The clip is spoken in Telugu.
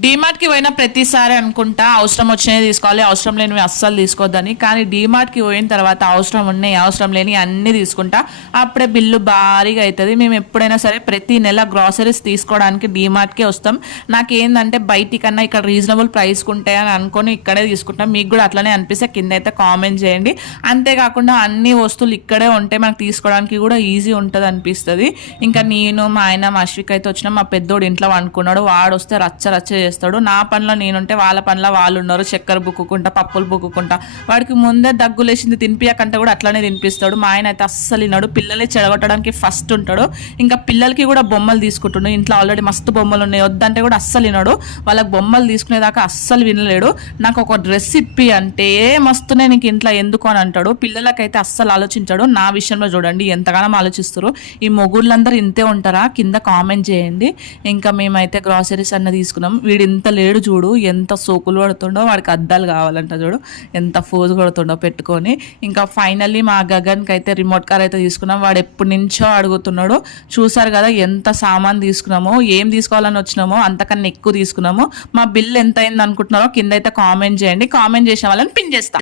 డీమార్ట్కి పోయిన ప్రతిసారి అనుకుంటా అవసరం వచ్చినవి తీసుకోవాలి, అవసరం లేనివి అస్సలు తీసుకోవద్దని. కానీ డీమార్ట్కి పోయిన తర్వాత అవసరం ఉన్నాయి, అవసరం లేని అన్నీ తీసుకుంటా. అప్పుడే బిల్లు భారీగా అవుతుంది. మేము ఎప్పుడైనా సరే ప్రతి నెల గ్రాసరీస్ తీసుకోవడానికి డీమార్ట్కే వస్తాం. నాకేందంటే బయటి కన్నా ఇక్కడ రీజనబుల్ ప్రైస్కి ఉంటాయని అనుకొని ఇక్కడే తీసుకుంటాం. మీకు కూడా అట్లనే అనిపిస్తే కింద అయితే కామెంట్ చేయండి. అంతేకాకుండా అన్ని వస్తువులు ఇక్కడే ఉంటే మనకు తీసుకోవడానికి కూడా ఈజీ ఉంటుంది అనిపిస్తుంది. ఇంకా నేను, మా ఆయన, మా అశ్విక్ అయితే వచ్చినాం. మా పెద్దోడు ఇంట్లో వండుకున్నాడు. వాడు వస్తే రచ్చ రచ్చ చేస్తాడు. నా పనిలో నేనుంటే వాళ్ళ పనిలో వాళ్ళు ఉన్నారు. చక్కెర బుక్కుకుంటా, పప్పులు బుక్కుకుంటా. వాడికి ముందే దగ్గులేసింది తినిపించకంటే కూడా అట్లనే తినిపిస్తాడు. మా ఆయన అయితే అస్సలు విన్నాడు. పిల్లల్ని చెడగొట్టడానికి ఫస్ట్ ఉంటాడు. ఇంకా పిల్లలకి కూడా బొమ్మలు తీసుకుంటున్నాడు. ఇంట్లో ఆల్రెడీ మస్తు బొమ్మలు ఉన్నాయి, వద్దంటే కూడా అస్సలు విన్నాడు. వాళ్ళకి బొమ్మలు తీసుకునేదాకా అస్సలు వినలేడు. నాకు ఒక డ్రెస్ ఇప్పి అంటే మస్తునే నీకు ఇంట్లో ఎందుకు అని అంటాడు. పిల్లలకైతే అస్సలు ఆలోచించాడు. నా విషయంలో చూడండి ఎంతగానో ఆలోచిస్తారు. ఈ మొగుళ్ళందరూ ఇంతే ఉంటారా? కింద కామెంట్ చేయండి. ఇంకా మేమైతే గ్రాసరీస్ అన్న తీసుకున్నాం. వీడు ఇంత లేడు చూడు, ఎంత సోకులు పడుతుండో. వాడికి అద్దాలు కావాలంట చూడు, ఎంత ఫోజు కొడుతుండో పెట్టుకొని. ఇంకా ఫైనల్లీ మా గగన్కి అయితే రిమోట్ కార్ అయితే తీసుకున్నాం. వాడు ఎప్పటి నుంచో అడుగుతున్నాడు. చూసారు కదా ఎంత సామాన్ తీసుకున్నామో, ఏం తీసుకోవాలని వచ్చినామో అంతకన్నా ఎక్కువ తీసుకున్నాము. మా బిల్ ఎంత అయింది అనుకుంటున్నారో కింద అయితే కామెంట్ చేయండి. కామెంట్ చేసిన వాళ్ళని పిన్ చేస్తాం.